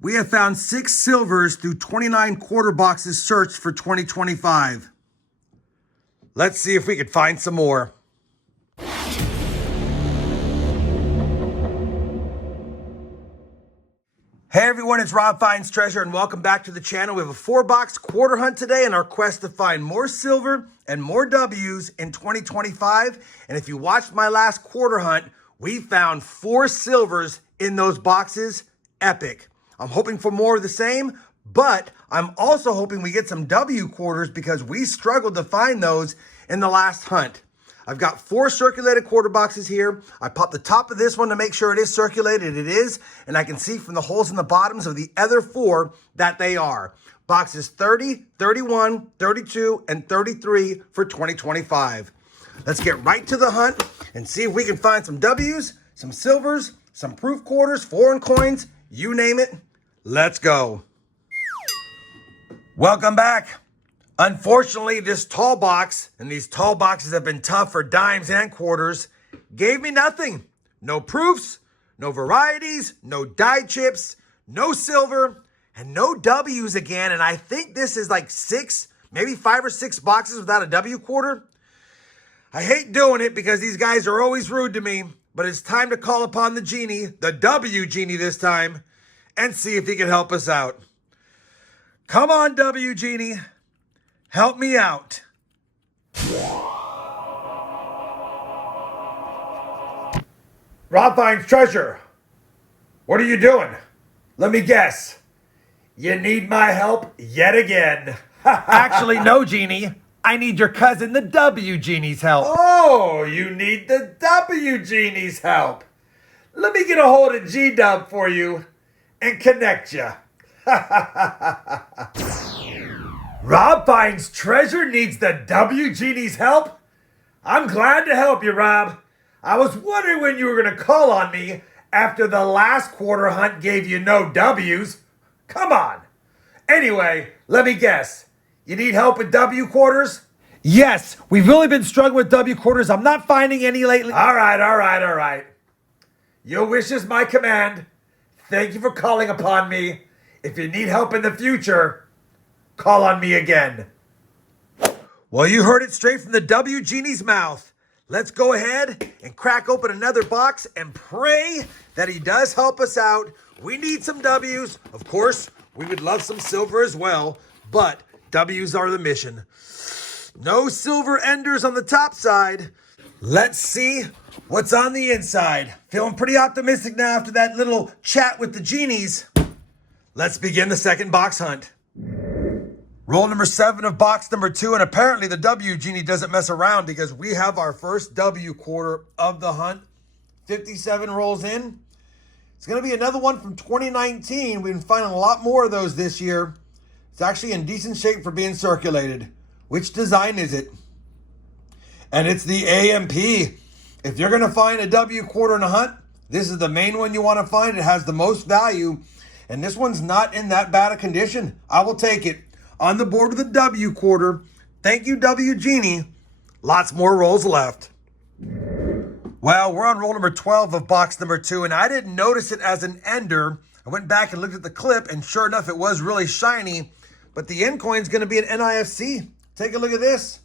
We have found 6 silvers through 29 quarter boxes searched for 2025. Let's see if we could find some more. Hey everyone, it's RobFindsTreasure and welcome back to the channel. We have a 4-box quarter hunt today in our quest to find more silver and more W's in 2025. And if you watched my last quarter hunt, we found 4 silvers in those boxes. Epic. I'm hoping for more of the same, but I'm also hoping we get some W quarters because we struggled to find those in the last hunt. I've got 4 circulated quarter boxes here. I popped the top of this one to make sure it is circulated. It is, and I can see from the holes in the bottoms of the other 4 that they are. Boxes 30, 31, 32, and 33 for 2025. Let's get right to the hunt and see if we can find some W's, some silvers, some proof quarters, foreign coins, you name it. Let's go. Welcome back. Unfortunately, this tall box, and these tall boxes have been tough for dimes and quarters, gave me nothing. No proofs, no varieties, no die chips, no silver, and no W's again. And I think this is like 6, maybe 5 or 6 boxes without a W quarter. I hate doing it because these guys are always rude to me, but it's time to call upon the genie, the W genie this time, and see if he can help us out. Come on, W genie. Help me out. RobFindsTreasure. What are you doing? Let me guess. You need my help yet again. Actually, no, Genie. I need your cousin, the W Genie's help. Oh, you need the W Genie's help. Let me get a hold of G-Dub for you and connect you. RobFindsTreasure needs the W Genie's help? I'm glad to help you, Rob. I was wondering when you were going to call on me after the last quarter hunt gave you no W's. Come on. Anyway, let me guess. You need help with W quarters? Yes, we've really been struggling with W quarters. I'm not finding any lately. All right. Your wish is my command. Thank you for calling upon me. If you need help in the future, call on me again. Well, you heard it straight from the W Genie's mouth. Let's go ahead and crack open another box and pray that he does help us out. We need some W's. Of course, we would love some silver as well, but W's are the mission. No silver enders on the top side. Let's see what's on the inside. Feeling pretty optimistic now after that little chat with the genies. Let's begin the second box hunt. Roll number 7 of box number 2, and apparently the W Genie doesn't mess around because we have our first W quarter of the hunt. 57 rolls in. It's going to be another one from 2019. We've been finding a lot more of those this year. It's actually in decent shape for being circulated. Which design is it? And it's the AMP. If you're going to find a W quarter in a hunt, this is the main one you want to find. It has the most value, and this one's not in that bad a condition. I will take it. On the board with a W quarter. Thank you, W Genie. Lots more rolls left. Well, we're on roll number 12 of box number 2, and I didn't notice it as an ender. I went back and looked at the clip, and sure enough, it was really shiny. But the end coin's going to be an NIFC. Take a look at this.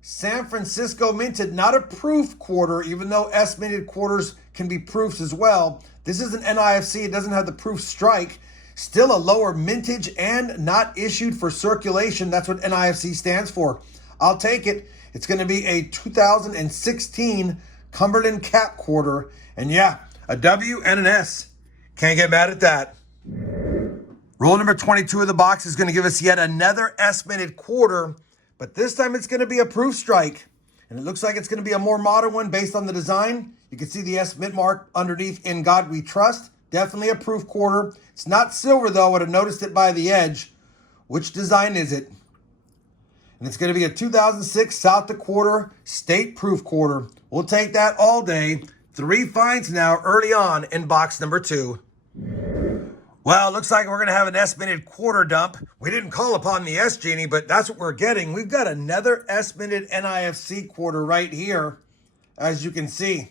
San Francisco minted, not a proof quarter, even though S-minted quarters can be proofs as well. This is an NIFC. It doesn't have the proof strike. Still a lower mintage and not issued for circulation. That's what NIFC stands for. I'll take it. It's going to be a 2016 Cumberland Cap quarter. And yeah, a W and an S. Can't get mad at that. Roll number 22 of the box is going to give us yet another S-minted quarter. But this time it's going to be a proof strike. And it looks like it's going to be a more modern one based on the design. You can see the S-mint mark underneath, "In God We Trust." Definitely a proof quarter. It's not silver, though. I would have noticed it by the edge. Which design is it? And it's going to be a 2006 South Dakota State Proof quarter. We'll take that all day. 3 finds now early on in box number 2. Well, it looks like we're going to have an S-minted quarter dump. We didn't call upon the S Genie, but that's what we're getting. We've got another S-minted NIFC quarter right here, as you can see.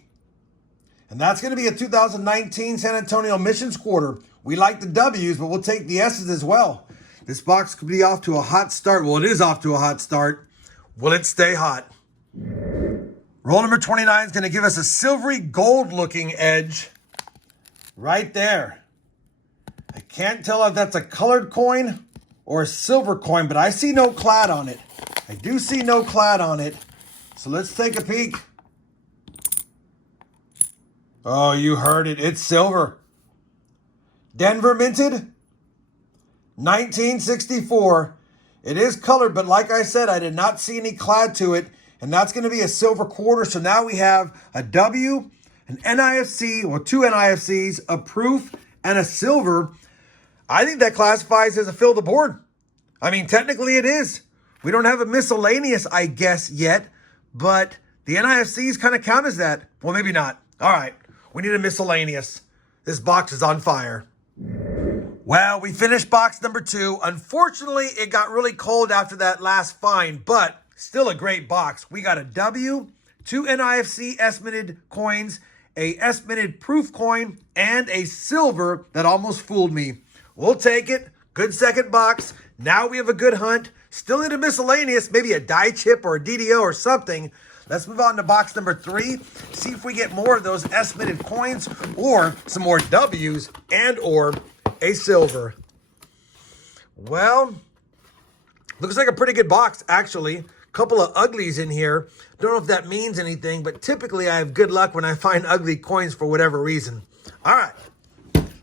And that's going to be a 2019 San Antonio Missions quarter. We like the W's, but we'll take the S's as well. This box could be off to a hot start. Well, it is off to a hot start. Will it stay hot? Roll number 29 is going to give us a silvery gold looking edge right there. I can't tell if that's a colored coin or a silver coin, but I see no clad on it. I do see no clad on it. So let's take a peek. Oh, you heard it. It's silver. Denver minted. 1964. It is colored, but like I said, I did not see any clad to it. And that's going to be a silver quarter. So now we have a W, an NIFC, or two NIFCs, a proof, and a silver. I think that classifies as a fill the board. I mean, technically it is. We don't have a miscellaneous, I guess, yet. But the NIFCs kind of count as that. Well, maybe not. All right. We need a miscellaneous. This box is on fire. Well, we finished box number 2. Unfortunately, it got really cold after that last find, but still a great box. We got a W, 2 NIFC S-minted coins, a S-minted proof coin, and a silver that almost fooled me. We'll take it. Good second box. Now we have a good hunt. Still need a miscellaneous, maybe a die chip or a DDO or something. Let's move on to box number 3. See if we get more of those S-minted coins or some more W's and or a silver. Well, looks like a pretty good box, actually. Couple of uglies in here. Don't know if that means anything, but typically I have good luck when I find ugly coins for whatever reason. All right,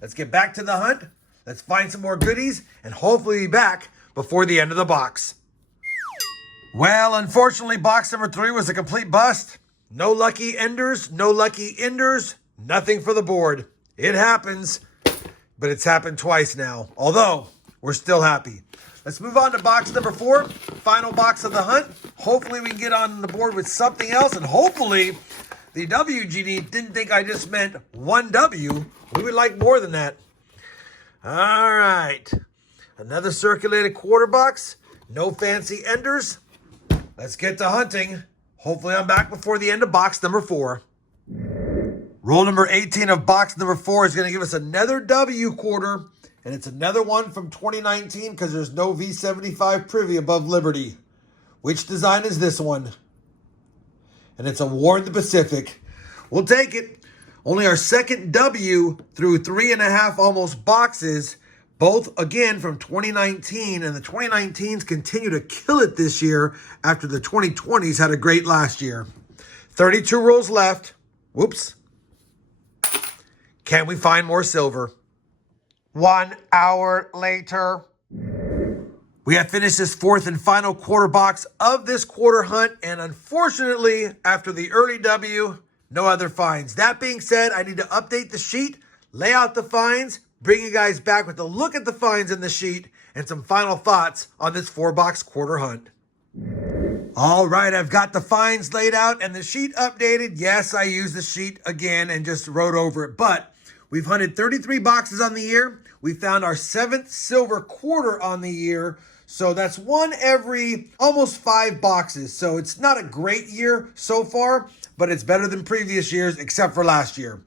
let's get back to the hunt. Let's find some more goodies and hopefully be back before the end of the box. Well, unfortunately, box number 3 was a complete bust. No lucky enders, no lucky enders, nothing for the board. It happens, but it's happened twice now, although we're still happy. Let's move on to box number 4, final box of the hunt. Hopefully we can get on the board with something else, and hopefully the WGD didn't think I just meant one W. We would like more than that. All right, another circulated quarter box. No fancy enders. Let's get to hunting. Hopefully I'm back before the end of box number 4. Roll number 18 of box number 4 is going to give us another W quarter. And it's another one from 2019 because there's no V75 privy above Liberty. Which design is this one? And it's a War in the Pacific. We'll take it. Only our second W through 3.5 almost boxes. Both, again, from 2019. And the 2019s continue to kill it this year after the 2020s had a great last year. 32 rolls left. Whoops. Can we find more silver? 1 hour later. We have finished this 4th and final quarter box of this quarter hunt. And unfortunately, after the early W, no other finds. That being said, I need to update the sheet, lay out the finds, bring you guys back with a look at the finds in the sheet and some final thoughts on this 4-box quarter hunt. All right, I've got the finds laid out and the sheet updated. Yes, I used the sheet again and just wrote over it, but we've hunted 33 boxes on the year. We found our 7th silver quarter on the year. So that's one every almost 5 boxes. So it's not a great year so far, but it's better than previous years except for last year.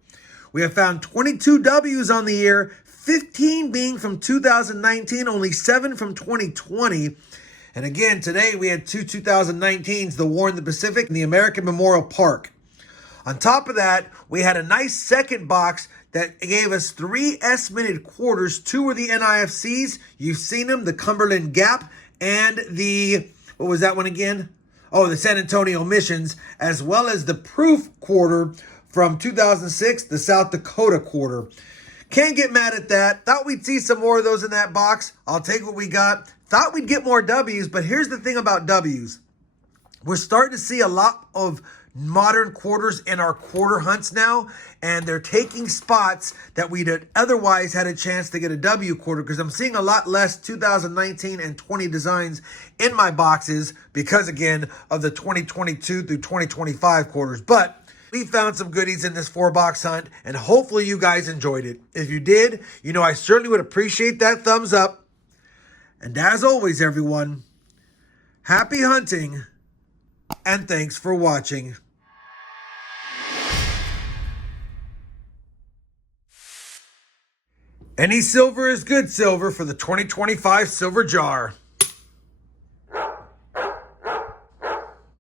We have found 22 W's on the year, 15 being from 2019, only 7 from 2020. And again, today we had 2 2019s, the War in the Pacific and the American Memorial Park. On top of that, we had a nice second box that gave us 3 S-minted quarters. 2 were the NIFCs. You've seen them, the Cumberland Gap and the, what was that one again? Oh, the San Antonio Missions, as well as the proof quarter from 2006, the South Dakota quarter. Can't get mad at that. Thought we'd see some more of those in that box. I'll take what we got. Thought we'd get more W's, but here's the thing about W's. We're starting to see a lot of modern quarters in our quarter hunts now, and they're taking spots that we'd otherwise had a chance to get a W quarter, because I'm seeing a lot less 2019 and 20 designs in my boxes because, again, of the 2022 through 2025 quarters. But we found some goodies in this 4-box hunt, and hopefully you guys enjoyed it. If you did, you know I certainly would appreciate that thumbs up. And as always, everyone, happy hunting, and thanks for watching. Any silver is good silver for the 2025 silver jar.